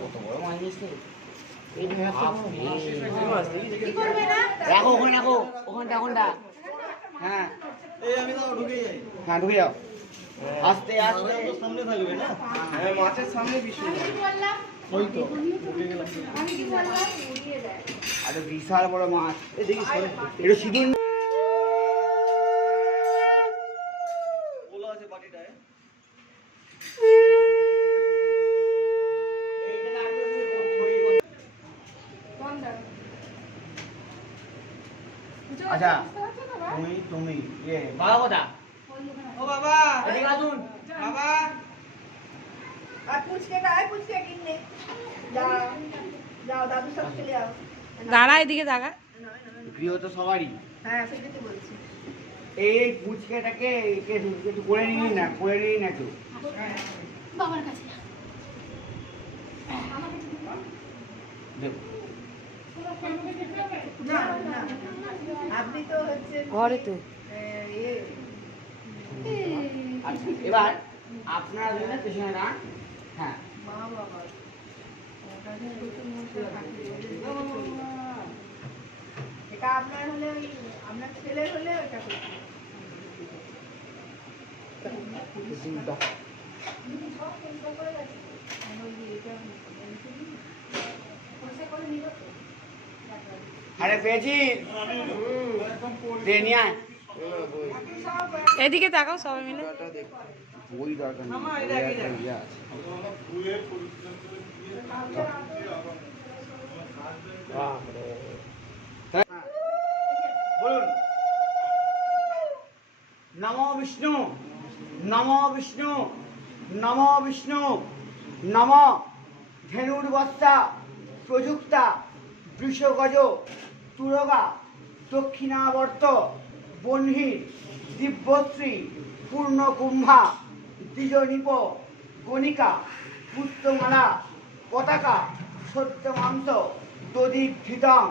কত বড় মাছ নিচ্ছে। রাখো ওখানে, রাখো ওখানটা। হ্যাঁ হ্যাঁ, ঢুকে যাও আস্তে আস্তে। সামনে থাকবে না? হ্যাঁ, মাছের সামনে বিষয় ওই তো ঢুকে গেলাম। আরে বিশাল বড় মাছ। দেখি এটা সিঁদুর বলা আছে বাটিটায়। আচ্ছা তুমি বাবা কোথা? ও বাবা, এদিকে আসুন। বাবা আর পুচকে কিনলে যাও দাদুর সাথে চলে যাও। দাঁড়া, এদিকে দাঁড়া। প্রিয় তো সবারই। হ্যাঁ সেটাই তো বলছি। এই পুচকেটাকে একটু করে নিলি না, করে নিলি না একটু। বাবার কাছে দেখো না না আপনি তো হচ্ছে ঘরে তো ইয়ে আচ্ছা, এবার আপনারা দুজনে পেছনে দাঁড়ান। হ্যাঁ মা বাবা এটা আপনার হলে ওই আপনার ছেলের হলে ওটা করতে আরে পেয়েছি দে নিয়ে আয়। এদিকে তাকাও সবাই মিলে। বই দরকার নেই, মামা, বই এটা একটা এটা। ইয়ে আছে। বলুন নমো বিষ্ণু, নমো বিষ্ণু, নমো বিষ্ণু, নম ধেনুর্বস্তা প্রযুক্তা বৃষগজ তুরগা দক্ষিণাবর্ত বহ্নি দিব্যশ্রী পূর্ণকুম্ভা দ্বিজনিপ গণিকা পুষ্পমালা পতাকা সত্যমাংস দধিঘৃতং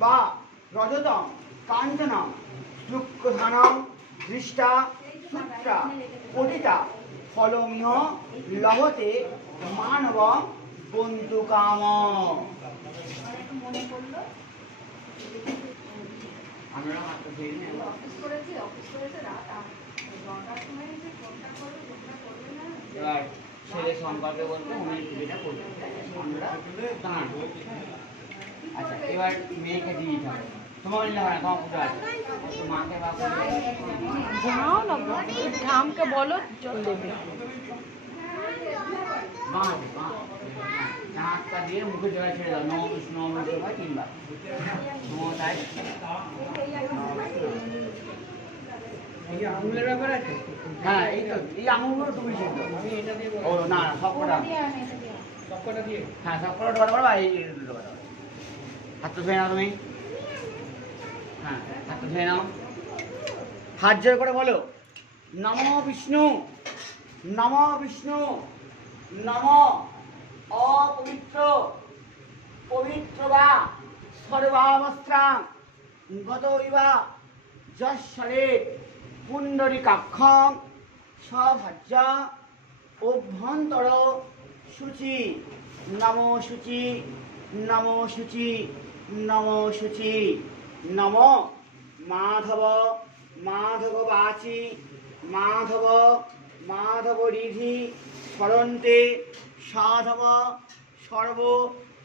বা রজতং কাঞ্চনং শুক্রধানং দৃষ্টা সূত্রা পঠিতা ফলমিহ লভতে মানব বন্ধুকাম। মনে পড়লো আমরা হাতটা ধরে নেব। অফিস করেছে রাত 9টার সময় এসে ফোনটা করো ফোনটা করবে না। এবার ছেলে সম্পর্কে বলবো, উনি যেটা করবেন আমরা দাঁড়ান। আচ্ছা, এবার মেয়েকে দিয়ে দিতে হবে। তোমার নিলে হয় না, তোমার পুজো আছে, তো মাকে বা যাও না, ধামকে বলো জল দেবে। মা আছে, মা হাতটা দিয়ে মুখে জয় ছেড়ে দাও। নম বিষ্ণু নম বিষ্ণু হয় 3 বার। তাই আঙুলের ব্যাপার আছে। হ্যাঁ, এই তো এই আঙুলগুলো তুমি ছিল। ও না না, সব কটা সবকটা দিয়ে হ্যাঁ, সব কটা ঢোকাতে পারবা। এই দুটো ঢোকাতে পারবা। হাতটা ধুয়ে নাও তুমি। হ্যাঁ, হাতটা ধুয়ে নাও। হাত জোর করে বলো নমো বিষ্ণু, নমো বিষ্ণু, নমো অপবিত্র পবিত্র বা সর্বাবস্ত্রাং গত ইবা যশ্বরে পুণ্ডরিকাক্ষং সভাজ্য অভ্যন্তর শুচি নমো শুচি, নমো শুচি, নমো শুচি, নম মাধব মাধব বাচি মাধব মাধব রিধি স্মরন্তে সাধব সর্ব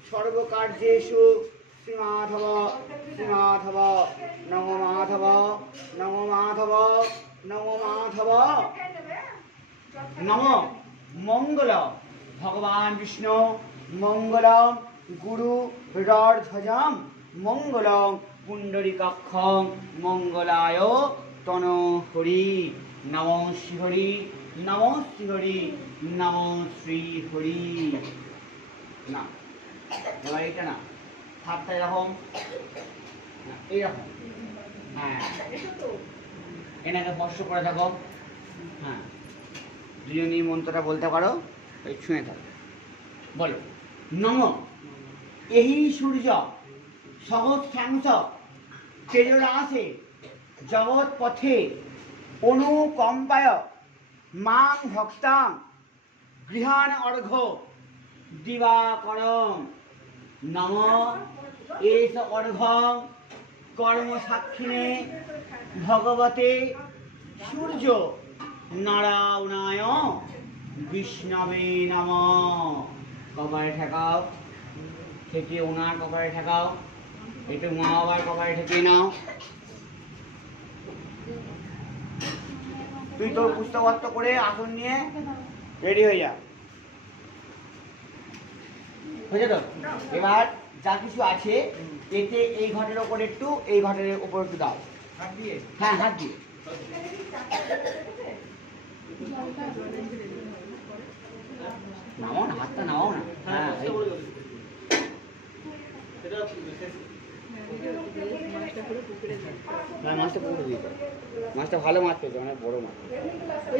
সর্বকার্যেষু শ্রীমাধব শ্রীমাধব নম মাধব নম মাধব নম মাধব নম মঙ্গল ভগবান বিষ্ণু মঙ্গলম গুরু রধ্বজম মঙ্গলম পুণ্ডরিকাক্ষং মঙ্গলায় তনো হরি নমো শ্রীহরি নমো শ্রীহরি নমো শ্রীহরি। না এবার এইটা না, হাতটা এরকম এইরকম। হ্যাঁ, এনাকে স্পর্শ করে থাকো। হ্যাঁ, দুজনই মন্ত্রটা বলতে পারো, এই ছুঁয়ে থাকো। বলো নম এই সূর্য সহস্রাংশ তেজরাসে জগৎ পথে অনুকম্পায় মাং ভক্তাং গৃহাণ অর্ঘ্য দিবাকরম নম এষ অর্ঘ্যং কর্ম সাক্ষিণে ভগবতে সূর্য নারায়ণায় বিষ্ণবে নমঃ। কপালে ঠেকাও, থেকে ওনার কপালে ঠেকাও, একটু মা বাবার কপালে ঠেকিয়ে নাও। তুই তোর পুস্তকত্ব করে আসন নিয়ে রেডি হয়ে যা, হয়েছে তো? এবার যা কিছু আছে এতে এই ঘটের ওপর একটু, এই ঘটের ওপর একটু দাও। হাত দিয়ে হ্যাঁ, হাত দিয়ে নামাও না, হাতটা নামাও না। হ্যাঁ, এই। না, মাছটা পুকুরে দিয়ে দাও। মাছটা ভালো মাছ পেয়েছে, অনেক বড় মাছ।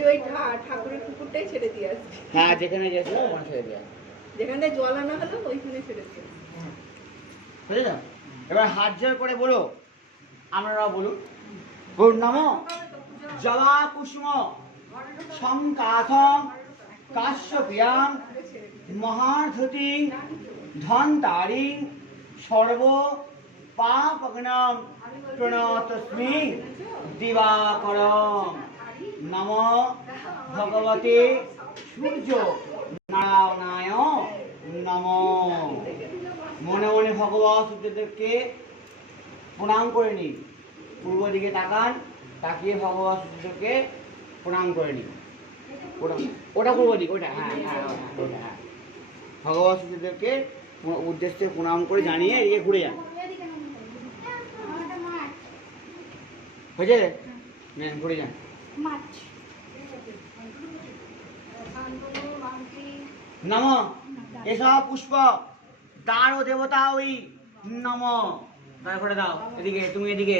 ওই ঠাকুরের পুকুরটাই ছেড়ে দিয়ে আসবে, হ্যাঁ, যেখানে গেছিল ওখানে ছেড়ে দেওয়া। যেখানে জল আনা হলো ওইখানে ছেড়ে দিয়ে আসবে। বুঝলে তো? এবার হাত জোর করে বলো, আপনারা বলুন। বলুন নমো জবা কুসুম সংকাথং কাশ্যপিয়াং মহাধুতিং ধন্তারিং সর্ব পাপগ্নম প্রণতস্মি দিবাকরম নমো ভগবতে সূর্য নারায়ণায় নমঃ। মনে মনে ভগবান সূর্যদেবকে প্রণাম করে নিন। পূর্ব দিকে তাকান, তাকিয়ে ভগবান সূর্যদেবকে প্রণাম করে নিন। ওটা পূর্ব দিক, ওটা হ্যাঁ হ্যাঁ ওটা হ্যাঁ। ভগবান সূর্যদেবকে উদ্দেশ্যে প্রণাম করে জানিয়ে এদিকে ঘুরে যান। হয়েছে? নেন, ঘুরে যান। নম এসব পুষ্প দান ও দেবতা ওই নম। তারপরে দাও এদিকে, তুমি এদিকে।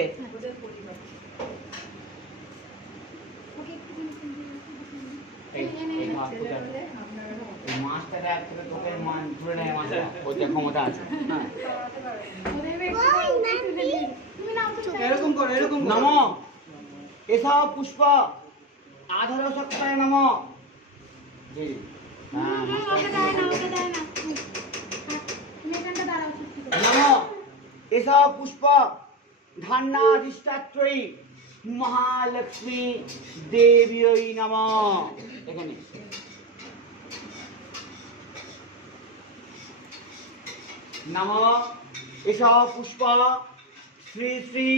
মাছটা দেখ, তোকে ধরে নেয়, মাছটা ওতে ক্ষমতা আছে। এরকম করো, এরকম করো। নম এসব পুষ্প আধার সত্তায় নম। নম এসব পুষ্প ধান্যাধিষ্ঠাত্রয়ী মহালক্ষ্মী দেবী নম। এখানে নম এসব পুষ্প শ্রী শ্রী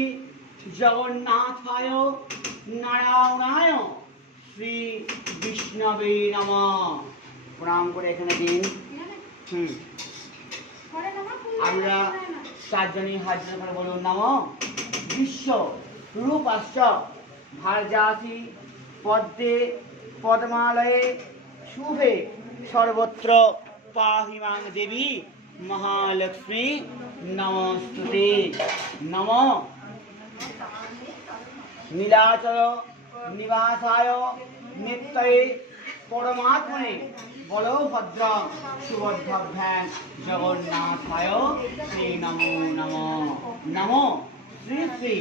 জগন্নাথায় নারায়ণায় শ্রী বিষ্ণবে নম। প্রণাম করে এখানে দিন। আমরা চারজনই হাত জোড় করে বলুন নম বিশ্ব রূপাশ্চ ভার্যাসি পদ্মে পদ্মালয়ে শুভে সর্বত্র পাহিমাং দেবী মহালক্ষ্মী নমস্তুতে। নম নীলাচল নিবাসায় নিত্যয়ে পরমাত্মনে বলভদ্র সুভদ্রাভ্যাং জগন্নাথায় শ্রী নমো নমঃ। নমো শ্রী শ্রী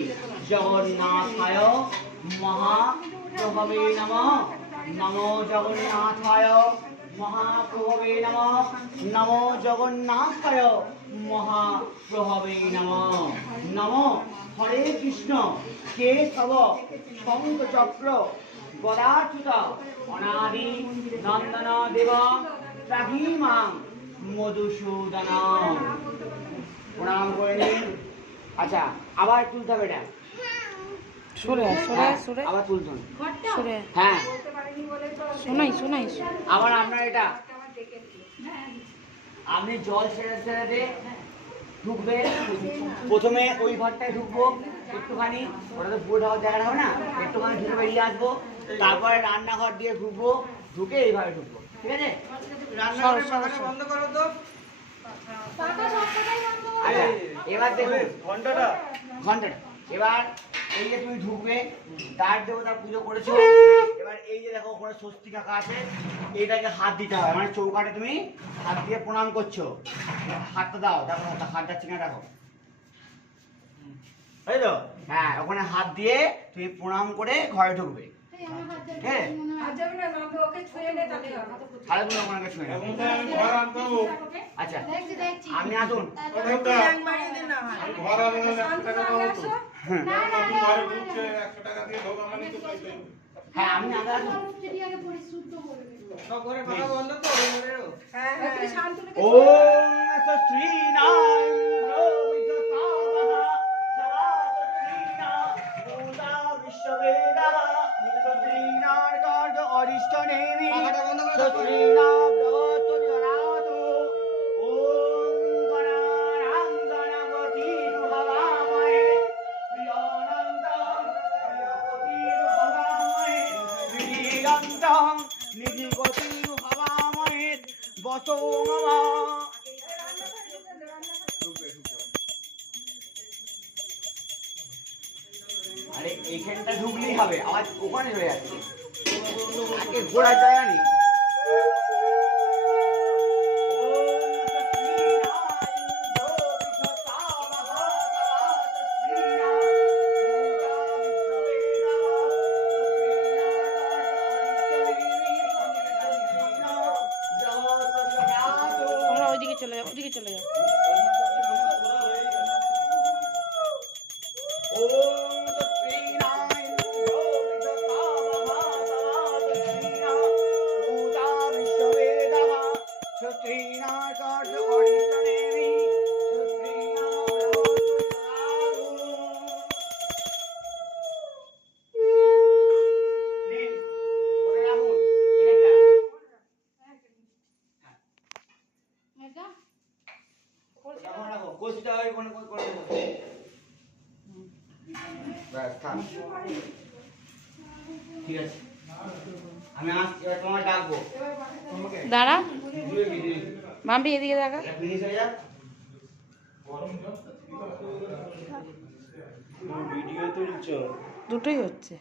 জগন্নাথায় মহাপ্রভবে নমঃ। নমো জগন্নাথায় মহাপ্রভবে নমঃ। নমো জগন্নাথায় মহাপ্রভবে নমঃ। নমো হরে কৃষ্ণ কেশব শঙ্খচক্র গদাচ্যুত অনাদি নন্দন দেব ত্রাহিমাং মধুসূদন। প্রণাম করে নিন। আচ্ছা, আবার তুলতে হবে এটা। সুরে সুরে সুরে আবার তুলতুন। সুরে হ্যাঁ, শোনাই শোনাই। আবার আপনার এটা আপনি জল ছেড়ে ছেড়ে দিয়ে ঢুকবে। প্রথমে ওই ঘরটায় ঢুকবো একটুখানি, ওটা তো পুরো ঢাকার জায়গা হবে না, একটুখানি ঢুকে বেরিয়ে আসবো। তারপরে রান্নাঘর দিয়ে ঢুকবো, ঢুকে এইভাবে ঢুকবো। ঠিক আছে? রান্নাঘরের পাখাটা বন্ধ করো তো। আচ্ছা, এবার দেখুন ঘন্টাটা ঘন্টাটা। এবার এই যে তুমি ঢুকবে, দ্বার দেবতা পুজো করেছো। এবার এই যে দেখো ওখানে স্বস্তিক আঁকা আছে, এইটাকে হাত দিতে হবে। মানে চৌকাটে তুমি হাত দিয়ে প্রণাম করছো, হাতটা দাও। দেখো হাতটা চিনে রাখো, তাই তো? হ্যাঁ, ওখানে হাত দিয়ে তুমি প্রণাম করে ঘরে ঢুকবে। হ্যাঁ আর যাবে না মাকে ওকে ছুঁয়ে নে তাহলে হবে। সাড়ে পুরো আমার কাছে ছুঁয়ে নাও। আচ্ছা আপনি আসুন। ব্যাংক বাড়িয়ে দে না হয়। হ্যাঁ আপনি আগে আসুন। সব ঘরে ফাঁকা বন্ধ তো ওই ঘরেরও। হ্যাঁ তুই শান্তনুকে ওম শ্রীনাম রবিজসাবহা সরাসতিনা ভূতা বিশ্ববেদা শ্রীনার কার্য অরিষ্ট নেমি পাখাটা বন্ধ করে দাও। শ্রীনাম রতজনাতু ওম গণানাং গণপতি ভবামহে প্রিয়নন্দং প্রিয়পতি ভবামহে নিধিগন্তং নিধিগতি ভবামহে বসো মামা। আরে এইখানটা ঢুকলেই হবে, আবার ওখানে চলে যাচ্ছে। আগে ঘোরার জায়গা নেই। তোমরা ওইদিকে চলে যাও, ওইদিকে চলে যাও। ঠিক আছে আমি আসছি, এবার তোমায় ডাকবো। দাঁড়া মাম্পি এদিকে দেখা। এটা ফিনিশ হয়ে যাক। ভিডিও তুলছো? দুটোই হচ্ছে।